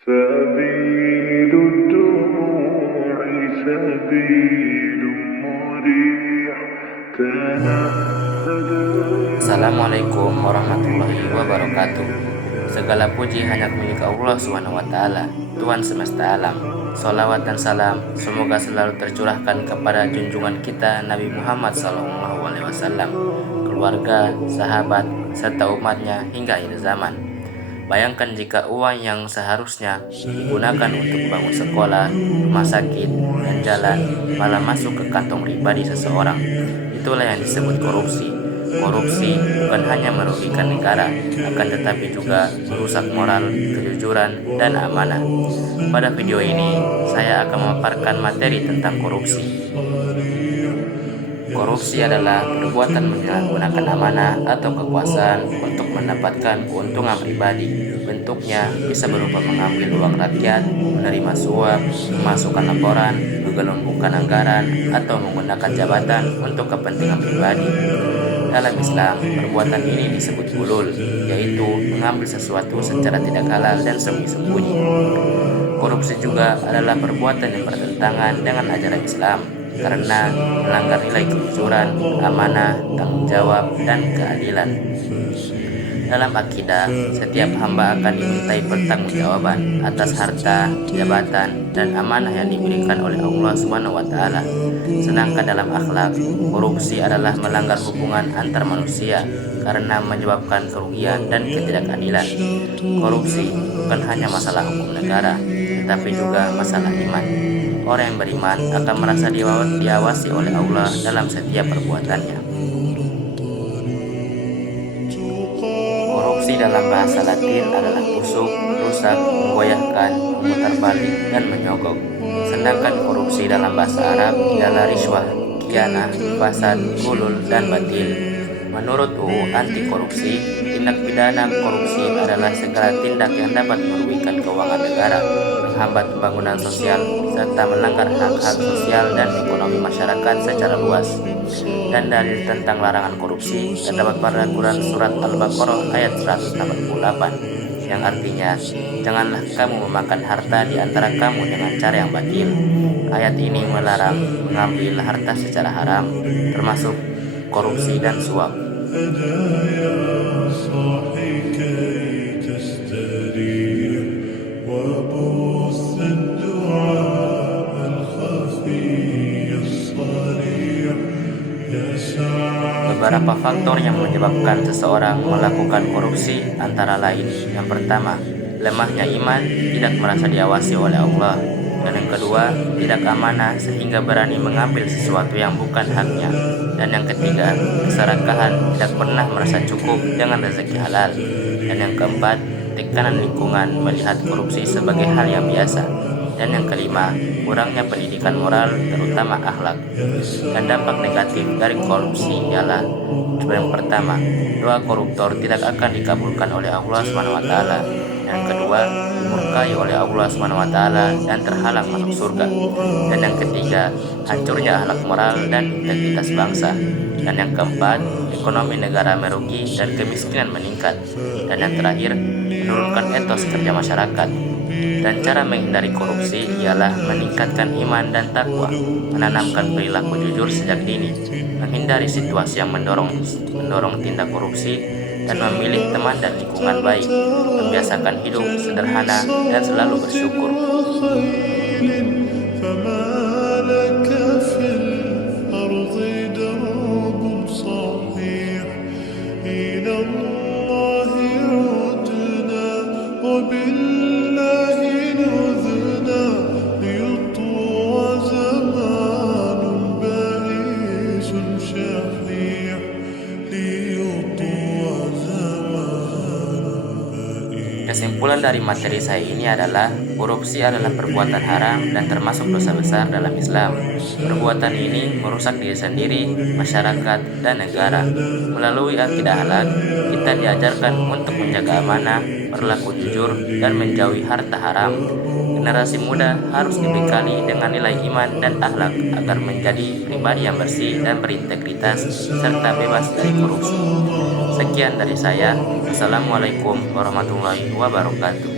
سبيل الدموع سبيل مريح تنهد. Assalamualaikum warahmatullahi wabarakatuh. Segala puji hanya milik Allah SWT, Tuhan semesta alam. Salawat dan salam semoga selalu tercurahkan kepada junjungan kita Nabi Muhammad SAW, keluarga, sahabat, serta umatnya hingga akhir zaman. Bayangkan jika uang yang seharusnya digunakan untuk bangun sekolah, rumah sakit, dan jalan malah masuk ke kantong pribadi seseorang. Itulah yang disebut korupsi. Korupsi bukan hanya merugikan negara, akan tetapi juga merusak moral, kejujuran, dan amanah. Pada video ini, saya akan memaparkan materi tentang korupsi. Korupsi adalah perbuatan menyalahgunakan amanah atau kekuasaan untuk mendapatkan keuntungan pribadi. Bentuknya bisa berupa mengambil uang rakyat, menerima suap, memasukkan laporan, menggelembungkan anggaran, atau menggunakan jabatan untuk kepentingan pribadi. Dalam Islam, perbuatan ini disebut gulul, yaitu mengambil sesuatu secara tidak halal dan sembunyi-sembunyi. Korupsi juga adalah perbuatan yang bertentangan dengan ajaran Islam, karena melanggar nilai kejujuran, amanah, tanggung jawab, dan keadilan. Dalam akidah, setiap hamba akan dimintai pertanggungjawaban atas harta, jabatan, dan amanah yang diberikan oleh Allah SWT. Sedangkan dalam akhlak, korupsi adalah melanggar hubungan antar manusia karena menyebabkan kerugian dan ketidakadilan. Korupsi bukan hanya masalah hukum negara, tetapi juga masalah iman. Orang yang beriman akan merasa diawasi oleh Allah dalam setiap perbuatannya. Korupsi dalam bahasa Latin adalah busuk, rusak, menggoyahkan, memutar balik, dan menyogok. Sedangkan korupsi dalam bahasa Arab adalah riswah, khianah, fasad, gulul, dan batil. Menurut UU Anti Korupsi, tindak pidana korupsi adalah segala tindak yang dapat merugikan keuangan negara, menghambat pembangunan sosial, serta melanggar hak-hak sosial dan ekonomi masyarakat secara luas. Dan dalil tentang larangan korupsi terdapat pada Quran Surat Al-Baqarah ayat 188, yang artinya, janganlah kamu memakan harta di antara kamu dengan cara yang batil. Ayat ini melarang mengambil harta secara haram, termasuk korupsi dan suap. Beberapa faktor yang menyebabkan seseorang melakukan korupsi antara lain: yang pertama, lemahnya iman, tidak merasa diawasi oleh Allah; dan yang kedua, tidak amanah sehingga berani mengambil sesuatu yang bukan haknya; dan yang ketiga, keserakahan, tidak pernah merasa cukup dengan rezeki halal; dan yang keempat, tekanan lingkungan melihat korupsi sebagai hal yang biasa; dan yang kelima, kurangnya pendidikan moral, terutama akhlak. Dan dampak negatif dari korupsi ialah: yang pertama, doa koruptor tidak akan dikabulkan oleh Allah SWT; yang kedua, dimurkai oleh Allah SWT dan terhalang masuk surga; dan yang ketiga, hancurnya akhlak moral dan integritas bangsa; dan yang keempat, ekonomi negara merugi dan kemiskinan meningkat; dan yang terakhir, menurunkan etos kerja masyarakat. Dan cara menghindari korupsi ialah meningkatkan iman dan takwa, menanamkan perilaku jujur sejak dini, menghindari situasi yang mendorong tindak korupsi, dan memilih teman dan lingkungan baik, membiasakan hidup sederhana dan selalu bersyukur. Kesimpulan dari materi saya ini adalah korupsi adalah perbuatan haram dan termasuk dosa besar dalam Islam. Perbuatan ini merusak diri sendiri, masyarakat, dan negara. Melalui akidah halal, kita diajarkan untuk menjaga amanah, berlaku jujur, dan menjauhi harta haram. Generasi muda harus dibekali dengan nilai iman dan akhlak agar menjadi pribadi yang bersih dan berintegritas serta bebas dari korupsi. Sekian dari saya. Assalamualaikum warahmatullahi wabarakatuh.